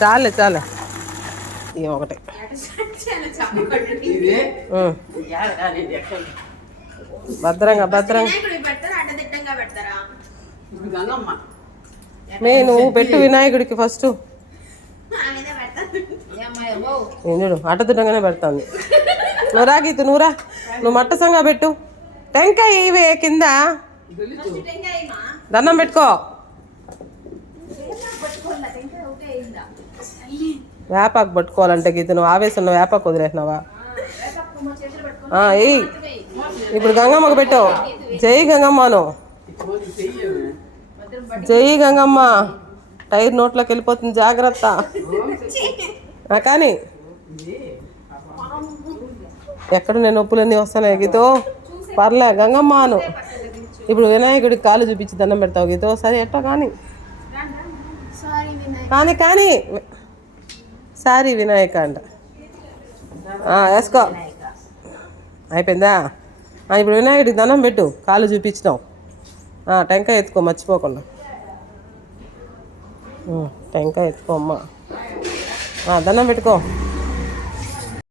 చాలే చాలే ఇక ఒకటి భద్రంగా భద్రంగా నువ్వు పెట్టు వినాయకుడికి ఫస్ట్. చూడు అడ్డదిడ్డంగానే పెడతాను. నువ్వు రా గీతు, నువ్వు మట్టసంగా పెట్టు. టెంకాయ ఇవే కింద దండం పెట్టుకో. వేపాకు పట్టుకోవాలంటే గీత నువ్వు ఆవేశంలో వేపాకు వదిలేసినావా? ఇప్పుడు గంగమ్మకు పెట్టావు. జై గంగమ్మను, జై గంగమ్మ. టైర్ నోట్లోకి వెళ్ళిపోతుంది, జాగ్రత్త. కానీ ఎక్కడ నేను నొప్పులన్నీ వస్తున్నాయి గీతో. పర్లే గంగమ్మను. ఇప్పుడు వినాయకుడికి కాలు చూపించి దండం పెడతావు గీతో. సరే ఎట్టా కానీ కానీ కానీ సారీ వినాయక అంట. వేసుకో. అయిపోయిందా? ఇప్పుడు వినాయకుడికి దండం పెట్టు, కాలు చూపించినావు. టెంకాయ ఎత్తుకో మర్చిపోకుండా. టెంకాయ ఎత్తుకో అమ్మా. దండం పెట్టుకో.